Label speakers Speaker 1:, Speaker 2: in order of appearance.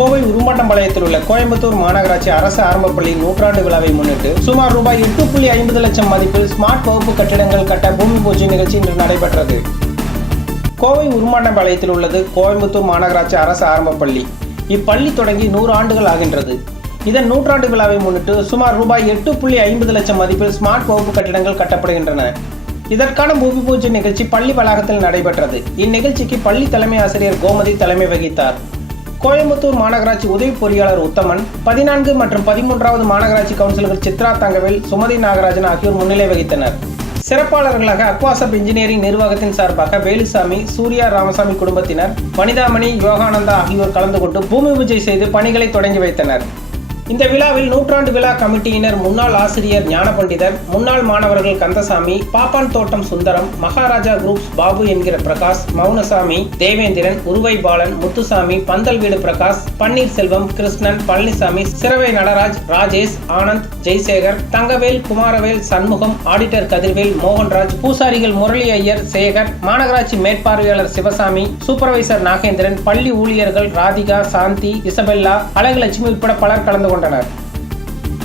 Speaker 1: கோவை உருமாட்டம்பாளையத்தில் உள்ள கோயம்புத்தூர் மாநகராட்சி அரசு ஆரம்ப பள்ளி நூற்றாண்டு விழாவை முன்னிட்டு சுமார் ரூபாய் எட்டு புள்ளி ஐம்பது லட்சம் மதிப்பில் ஸ்மார்ட் வகுப்பு கட்டிடங்கள் கட்ட பூமி பூஜை நிகழ்ச்சி இன்று நடைபெற்றது. கோவை உருமாட்டம்பாளையத்தில் உள்ளது கோயம்புத்தூர் மாநகராட்சி அரசு ஆரம்ப பள்ளி இப்பள்ளி தொடங்கி நூறு ஆண்டுகள் ஆகின்றது. இதன் நூற்றாண்டு விழாவை முன்னிட்டு சுமார் ரூபாய் எட்டு புள்ளி ஐம்பது லட்சம் மதிப்பில் ஸ்மார்ட் வகுப்பு கட்டிடங்கள் கட்டப்படுகின்றன. இதற்கான பூமி பூஜை நிகழ்ச்சி பள்ளி வளாகத்தில் நடைபெற்றது. இந்நிகழ்ச்சிக்கு பள்ளி தலைமை ஆசிரியர் கோமதி தலைமை வகித்தார். கோயம்புத்தூர் மாநகராட்சி உதவி பொறியாளர் உத்தமன் பதினான்கு மற்றும் பதிமூன்றாவது மாநகராட்சி கவுன்சிலர்கள் சித்ரா தங்கவேல் சுமதி நாகராஜன் ஆகியோர் முன்னிலை வகித்தனர். சிறப்பாளர்களாக அக்வாசப் இன்ஜினியரிங் நிர்வாகத்தின் சார்பாக வேலுசாமி சூர்யா ராமசாமி குடும்பத்தினர் வனிதாமணி யோகானந்தா ஆகியோர் கலந்து கொண்டு பூமி பூஜை செய்து பணிகளை தொடங்கி வைத்தனர். இந்த விழாவில் நூற்றாண்டு விழா கமிட்டியினர் முன்னாள் ஆசிரியர் ஞானபண்டிதர் முன்னாள் மாணவர்கள் கந்தசாமி பாப்பான் தோட்டம் சுந்தரம் மகாராஜா குரூப்ஸ் பாபு என்கிற பிரகாஷ் மௌனசாமி தேவேந்திரன் உருவை பாலன் முத்துசாமி பந்தல் வீடு பிரகாஷ் பன்னீர்செல்வம் கிருஷ்ணன் பழனிசாமி சிறவை நடராஜ் ராஜேஷ் ஆனந்த் ஜெய்சேகர் தங்கவேல் குமாரவேல் சண்முகம் ஆடிட்டர் கதிர்வேல் மோகன்ராஜ் பூசாரிகள் முரளி ஐயர் சேகர் மாநகராட்சி மேற்பார்வையாளர் சிவசாமி சூப்பர்வைசர் நாகேந்திரன் பள்ளி ஊழியர்கள் ராதிகா சாந்தி இசபெல்லா அழகுலட்சுமி உட்பட பலர் கலந்து கொண்டனர். ఉంటాడు